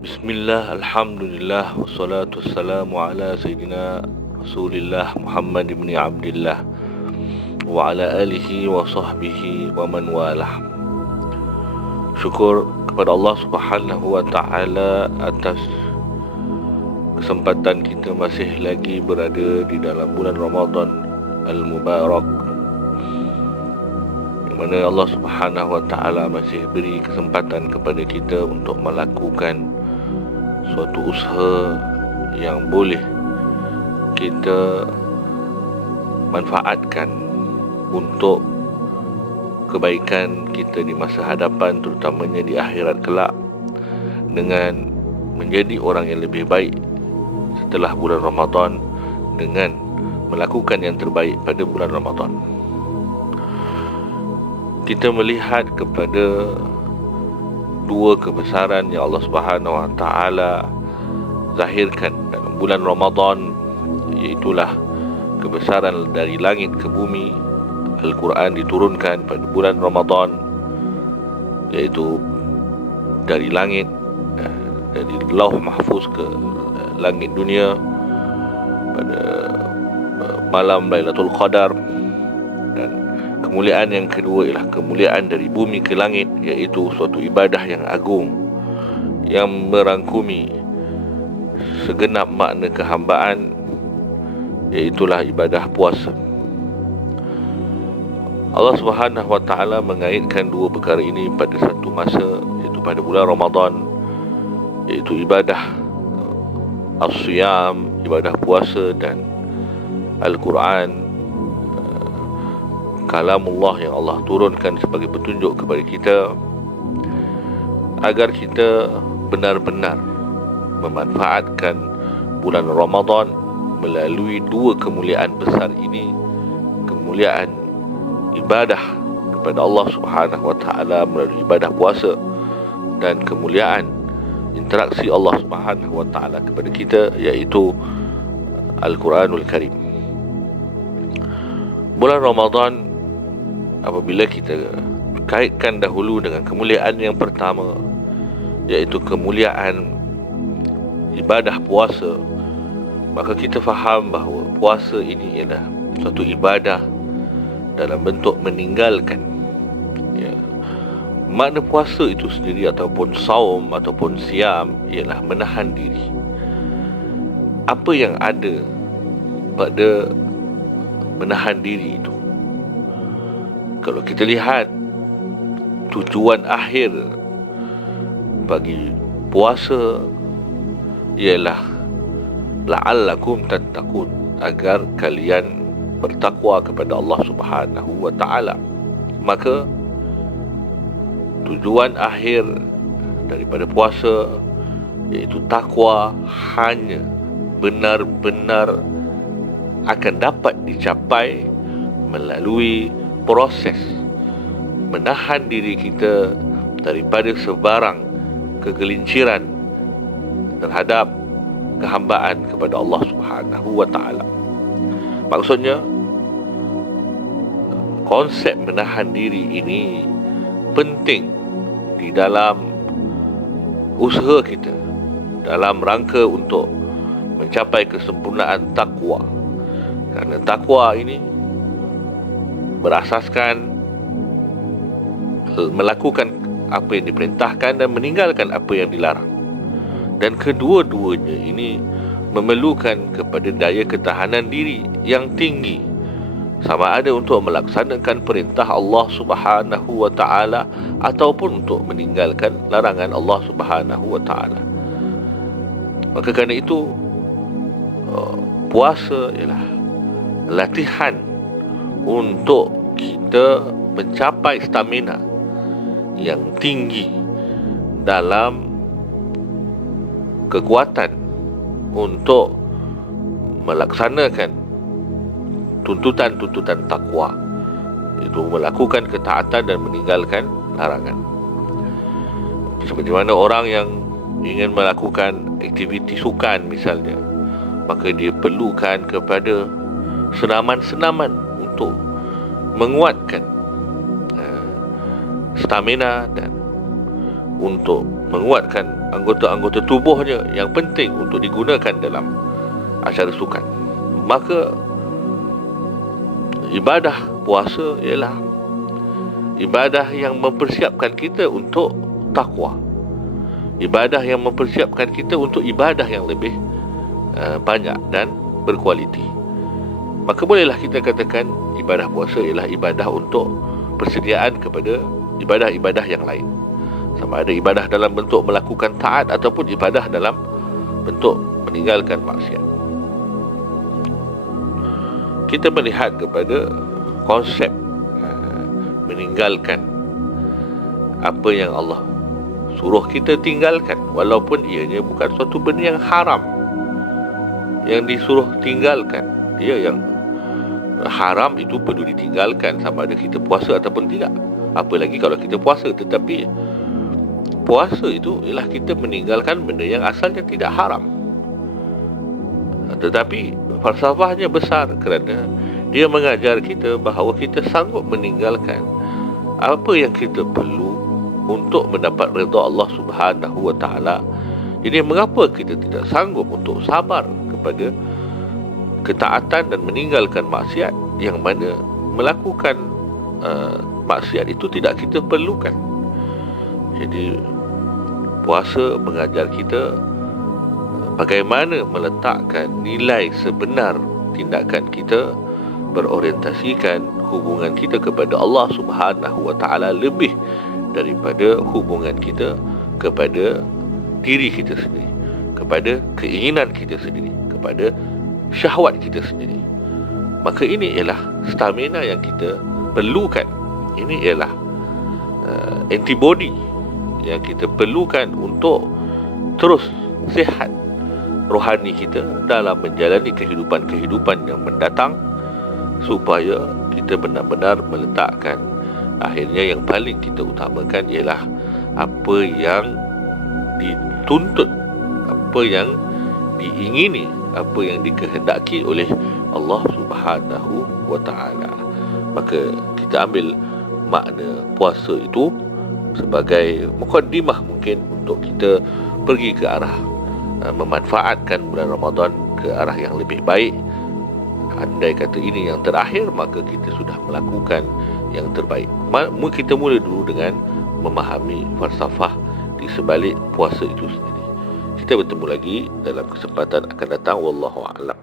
Bismillah, Alhamdulillah, wassalatu wassalamu ala Sayyidina Rasulillah Muhammad ibn Abdillah wa ala alihi wa sahbihi wa man walah. Syukur kepada Allah Subhanahu wa ta'ala atas kesempatan kita masih lagi berada di dalam bulan Ramadan Al-Mubarak, di mana Allah Subhanahu wa ta'ala masih beri kesempatan kepada kita untuk melakukan suatu usaha yang boleh kita manfaatkan untuk kebaikan kita di masa hadapan, terutamanya di akhirat kelak, dengan menjadi orang yang lebih baik setelah bulan Ramadan, dengan melakukan yang terbaik pada bulan Ramadan. Kita melihat kepada dua kebesaran yang Allah Subhanahu wa ta'ala zahirkan dalam bulan Ramadan, iaitulah kebesaran dari langit ke bumi. Al-Quran diturunkan pada bulan Ramadan, iaitu dari langit, dari Lauh Mahfuz ke langit dunia pada malam Lailatul Qadar. Dan kemuliaan yang kedua ialah kemuliaan dari bumi ke langit, iaitu suatu ibadah yang agung yang merangkumi segenap makna kehambaan, iaitulah ibadah puasa. Allah Subhanahu wa ta'ala mengaitkan dua perkara ini pada satu masa, iaitu pada bulan Ramadan, iaitu ibadah as-siyam, ibadah puasa, dan Al-Quran, kalamullah yang Allah turunkan sebagai petunjuk kepada kita, agar kita benar-benar memanfaatkan bulan Ramadan melalui dua kemuliaan besar ini: kemuliaan ibadah kepada Allah Subhanahu wa ta'ala melalui ibadah puasa, dan kemuliaan interaksi Allah Subhanahu wa ta'ala kepada kita, iaitu Al-Quranul Karim. Bulan Ramadan, apabila kita kaitkan dahulu dengan kemuliaan yang pertama, iaitu kemuliaan ibadah puasa, maka kita faham bahawa puasa ini ialah suatu ibadah dalam bentuk meninggalkan, ya. Makna puasa itu sendiri, ataupun saum ataupun siam, ialah menahan diri. Apa yang ada pada menahan diri itu? Kalau kita lihat tujuan akhir bagi puasa ialah la'allakum tattaqun, agar kalian bertakwa kepada Allah Subhanahu wa ta'ala. Maka tujuan akhir daripada puasa, iaitu takwa, hanya benar-benar akan dapat dicapai melalui proses menahan diri kita daripada sebarang kegelinciran terhadap kehambaan kepada Allah Subhanahu wa ta'ala. Maksudnya, konsep menahan diri ini penting di dalam usaha kita dalam rangka untuk mencapai kesempurnaan takwa. Kerana takwa ini berasaskan melakukan apa yang diperintahkan dan meninggalkan apa yang dilarang. Dan kedua-duanya ini memerlukan kepada daya ketahanan diri yang tinggi, sama ada untuk melaksanakan perintah Allah Subhanahu wa ta'ala ataupun untuk meninggalkan larangan Allah Subhanahu wa ta'ala. Maka kerana itu, puasa ialah latihan untuk kita mencapai stamina yang tinggi dalam kekuatan untuk melaksanakan tuntutan-tuntutan takwa, iaitu melakukan ketaatan dan meninggalkan larangan. Seperti mana orang yang ingin melakukan aktiviti sukan misalnya, maka dia perlukan kepada senaman-senaman untuk menguatkan stamina dan untuk menguatkan anggota-anggota tubuhnya yang penting untuk digunakan dalam acara sukan. Maka ibadah puasa ialah ibadah yang mempersiapkan kita untuk takwa, ibadah yang mempersiapkan kita untuk ibadah yang lebih banyak dan berkualiti. Maka bolehlah kita katakan ibadah puasa ialah ibadah untuk persediaan kepada ibadah-ibadah yang lain, sama ada ibadah dalam bentuk melakukan taat ataupun ibadah dalam bentuk meninggalkan maksiat. Kita melihat kepada konsep meninggalkan apa yang Allah suruh kita tinggalkan, walaupun ianya bukan suatu benda yang haram yang disuruh tinggalkan. Dia yang haram itu perlu ditinggalkan, sama ada kita puasa ataupun tidak, apalagi kalau kita puasa. Tetapi puasa itu ialah kita meninggalkan benda yang asalnya tidak haram, tetapi falsafahnya besar kerana dia mengajar kita bahawa kita sanggup meninggalkan apa yang kita perlu untuk mendapat redha Allah Subhanahu wa taala. Jadi mengapa kita tidak sanggup untuk sabar kepada ketaatan dan meninggalkan maksiat, yang mana melakukan maksiat itu tidak kita perlukan. Jadi puasa mengajar kita bagaimana meletakkan nilai sebenar tindakan kita, berorientasikan hubungan kita kepada Allah Subhanahu wa taala lebih daripada hubungan kita kepada diri kita sendiri, kepada keinginan kita sendiri, kepada syahwat kita sendiri. Maka ini ialah stamina yang kita perlukan. Ini ialah antibody yang kita perlukan untuk terus sihat rohani kita dalam menjalani kehidupan-kehidupan yang mendatang, supaya kita benar-benar meletakkan, akhirnya yang paling kita utamakan ialah apa yang dituntut, apa yang diingini, apa yang dikehendaki oleh Allah Subhanahu wa taala. Maka kita ambil makna puasa itu sebagai mukaddimah mungkin untuk kita pergi ke arah memanfaatkan bulan Ramadan ke arah yang lebih baik. Andai kata ini yang terakhir, maka kita sudah melakukan yang terbaik. Kita mula dulu dengan memahami falsafah di sebalik puasa itu sendiri. Kita bertemu lagi dalam kesempatan akan datang. Wallahu a'lam.